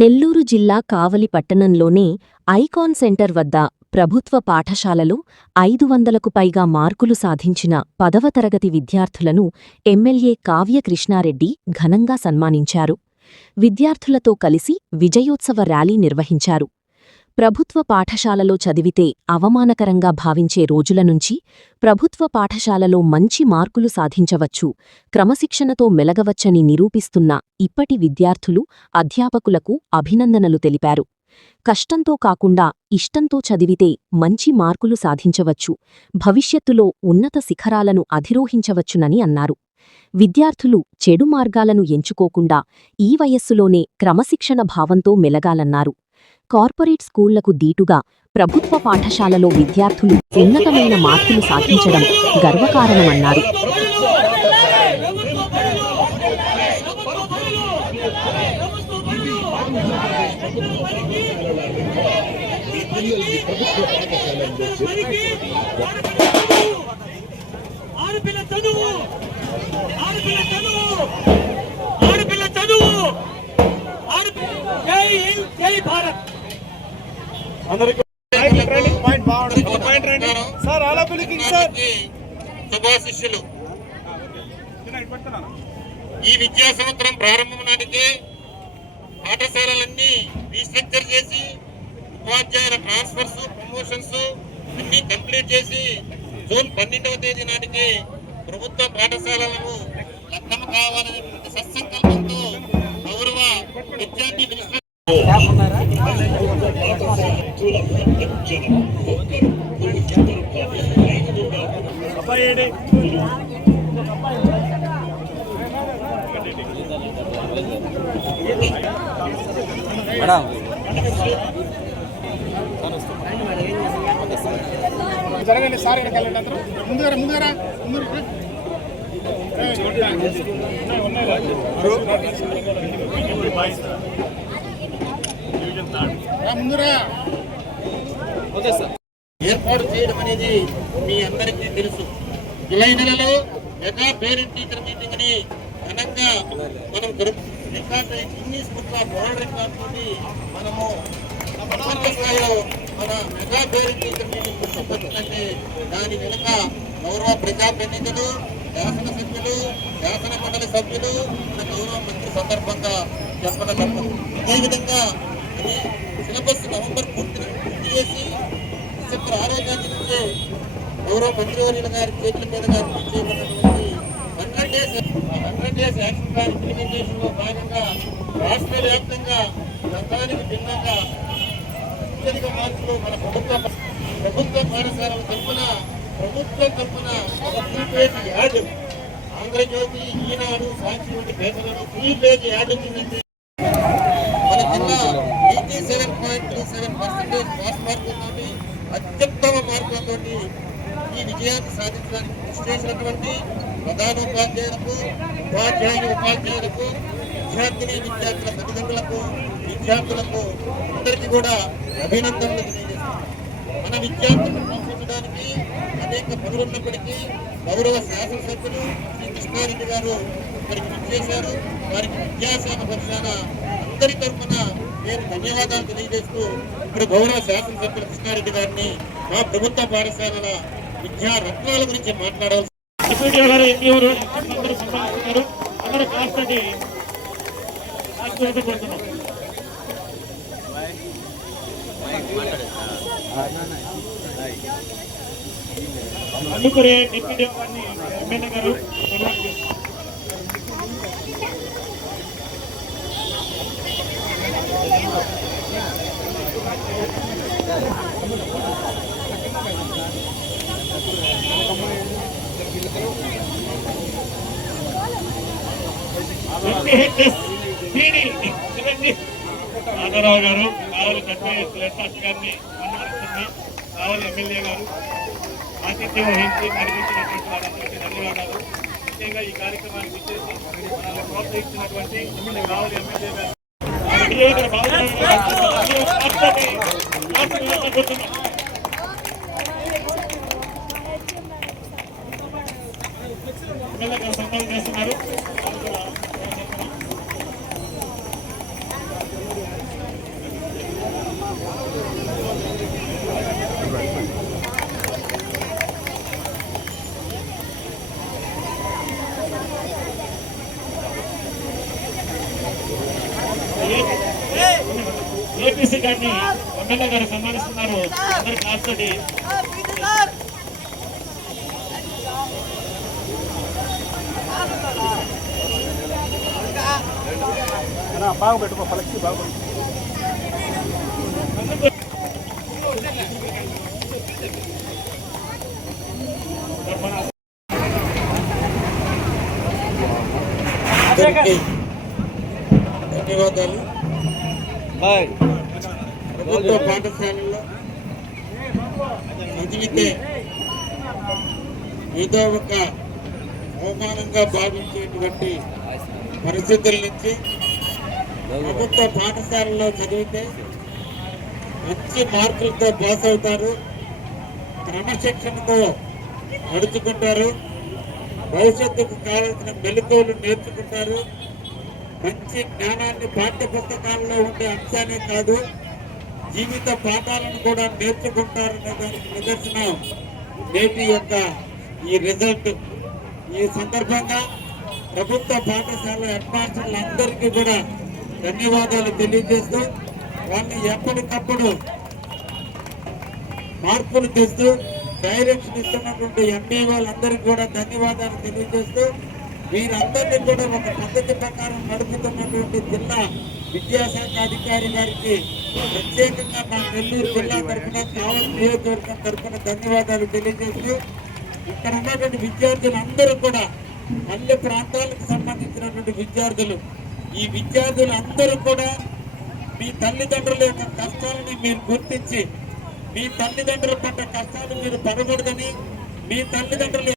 నెల్లూరు జిల్లా కావలి పట్టణంలోని icon centre వద్ద ప్రభుత్వ పాఠశాలలో 500కు పైగా మార్కులు సాధించిన 10వ తరగతి విద్యార్థులను ఎమ్మెల్యే కావ్య కృష్ణారెడ్డి ఘనంగా సన్మానించారు. విద్యార్థులతో కలిసి విజయోత్సవ ర్యాలీ నిర్వహించారు. ప్రభుత్వ పాఠశాలలో చదివితే అవమానకరంగా భావించే రోజుల నుంచి ప్రభుత్వ పాఠశాలలో మంచి మార్కులు సాధించవచ్చు, క్రమశిక్షణతో మెలగవచ్చని నిరూపిస్తున్న ఇప్పటి విద్యార్థులు, అధ్యాపకులకు అభినందనలు తెలిపారు. కష్టంతో కాకుండా ఇష్టంతో చదివితే మంచి మార్కులు సాధించవచ్చు, భవిష్యత్తులో ఉన్నత శిఖరాలను అధిరోహించవచ్చునని అన్నారు. విద్యార్థులు చెడు మార్గాలను ఎంచుకోకుండా ఈ వయస్సులోనే క్రమశిక్షణ భావంతో మెలగాలన్నారు. కార్పొరేట్ స్కూళ్లకు దీటుగా ప్రభుత్వ పాఠశాలలో విద్యార్థులు ఉన్నతమైన మార్కులు సాధించడం గర్వకారణమన్నారు. శుభాశిష్యులు. ఈ విద్యా సంవత్సరం ప్రారంభం నాటికే పాఠశాలలన్నీ రీస్ట్రక్చర్ చేసి ఉపాధ్యాయుల ట్రాన్స్ఫర్స్, ప్రమోషన్స్ అన్ని కంప్లీట్ చేసి జూన్ 12వ తేదీ నాటికి ప్రభుత్వ పాఠశాలలను లగ్నం కావాలనే సత్సంకల్పంతో గౌరవ విద్యార్థి మినిస్టర్ జరగండి సార్, ముందుగా ఏర్పాటు చేయడం అనేది మీ అందరికీ తెలుసు. జూలై నెలలో మెగా పేరెంట్ టీచర్ మీటింగ్ ని ఘనంగా మనం record Guinness book of world record తోటి మనము ప్రపంచ స్థాయిలో మన మెగా పేరెంట్ టీచర్ మీటింగ్ గుర్తుపట్టినట్టే దాని వెనుక గౌరవ ప్రజాప్రతినిధులు, శాసనసభ్యులు, శాసన మండలి సభ్యులు, మన గౌరవ మంత్రి సందర్భంగా చెప్పడం తప్పదు. అదేవిధంగా సిలబస్ నవంబర్ పూర్తి చేసి డిసెంబర్ 6వ తేదీ నుంచే గౌరవ మంత్రివర్యుల గారి చేతుల మీదుగా చేయబడినటువంటి 100 డేస్ యాక్షన్ ప్లాన్ ఇంప్లిమెంటేషన్ లో భాగంగా రాష్ట్ర వ్యాప్తంగా గతానికి భిన్నంగా అత్యధిక మార్కులు మన ప్రభుత్వ పాఠశాలల తరఫున ఒక ఫుల్ పేజ్ యాడ్, ఆంధ్రజ్యోతి, ఈనాడు, సాక్షి వంటి పేపర్లను ఫుల్ పేజ్ యాడ్ ఉంటుందంటే మన జిల్లా 87.37% పాస్ మార్కులతోటి అత్యుత్తమ మార్కులతోటి ఈ విజయాన్ని సాధించడానికి కృషి చేసినటువంటి ప్రధానోపాధ్యాయులకు, ఉపాధ్యాయులకు, విద్యార్థుల తల్లిదండ్రులకు, విద్యార్థులకు అందరికీ కూడా అభినందనలు తెలియజేస్తున్నాం. మన విద్యార్థులను ప్రోత్సహించడానికి అనేక పనులున్నప్పటికీ గౌరవ శాసనసభ్యులు శ్రీ కృష్ణారెడ్డి గారు ఇక్కడికి విచ్చేశారు. వారికి విద్యాశాఖ పక్షాన అందరి తరఫున నేను ధన్యవాదాలు తెలియజేస్తూ ఇప్పుడు గౌరవ శాసనసభ్యులు కృష్ణారెడ్డి గారిని మా ప్రభుత్వ పాఠశాలల విద్యా రత్నాల గురించి మాట్లాడాల్సి అందుకునే డిప్యూటీ ఎమ్మెల్యే గారు రాఘరావు గారు, కావలి జడ్పీ గారిని అనుమతిస్తుంది, కావలి ఎమ్మెల్యే గారు ఆతిథ్యం వహించి నడిపించినటువంటి వారందరికీ ధన్యవాదాలు. ముఖ్యంగా ఈ కార్యక్రమానికి ఇచ్చేసి మనల్ని ప్రోత్సహించినటువంటి కావలి ఎమ్మెల్యే గారు సన్మానం చేస్తున్నారు. గారిని ఎమ్మెల్యే గారు సన్మానిస్తున్నారు. అందరు క్లాస్ తోటి బాగా పెట్టుకో పలకి బాగా అందరికీ ధన్యవాదాలు. ప్రభుత్వ పాఠశాలలో చదివితే ఏదో ఒక అవమానంగా భావించేటువంటి పరిస్థితుల నుంచి ప్రభుత్వ పాఠశాలలో చదివితే మంచి మార్కులతో పాస్ అవుతారు, క్రమశిక్షణతో నడుచుకుంటారు, భవిష్యత్తుకు కావలసిన మెలకువలు నేర్చుకుంటారు, మంచి జ్ఞానాన్ని పాఠ్య పుస్తకాల్లో ఉండే అంశాన్ని కాదు జీవిత పాఠాలను కూడా నేర్చుకుంటారనే దానికి నిదర్శనం నేటి యొక్క ఈ రిజల్ట్. ఈ సందర్భంగా ప్రభుత్వ పాఠశాల హెడ్ మాస్టర్లందరికీ కూడా ధన్యవాదాలు తెలియజేస్తూ వాళ్ళని ఎప్పటికప్పుడు మార్పులు తెస్తూ డైరెక్షన్ ఇస్తున్నటువంటి ఎంపీ వాళ్ళందరికీ కూడా ధన్యవాదాలు తెలియజేస్తూ వీరందరినీ కూడా ఒక పద్ధతి ప్రకారం నడుపుతున్నటువంటి జిల్లా విద్యాశాఖ అధికారి గారికి ప్రత్యేకంగా మా నెల్లూరు జిల్లా తరఫున కావలి నియోజకవర్గం తరఫున ధన్యవాదాలు తెలియజేస్తూ ఇక్కడ ఉన్నటువంటి విద్యార్థులందరూ కూడా అన్ని ప్రాంతాలకు సంబంధించినటువంటి విద్యార్థులు, ఈ విద్యార్థులందరూ కూడా మీ తల్లిదండ్రుల యొక్క కష్టాలని మీరు గుర్తించి మీ తల్లిదండ్రుల పడ్డ కష్టాలు మీరు పడకూడదని, మీ తల్లిదండ్రులు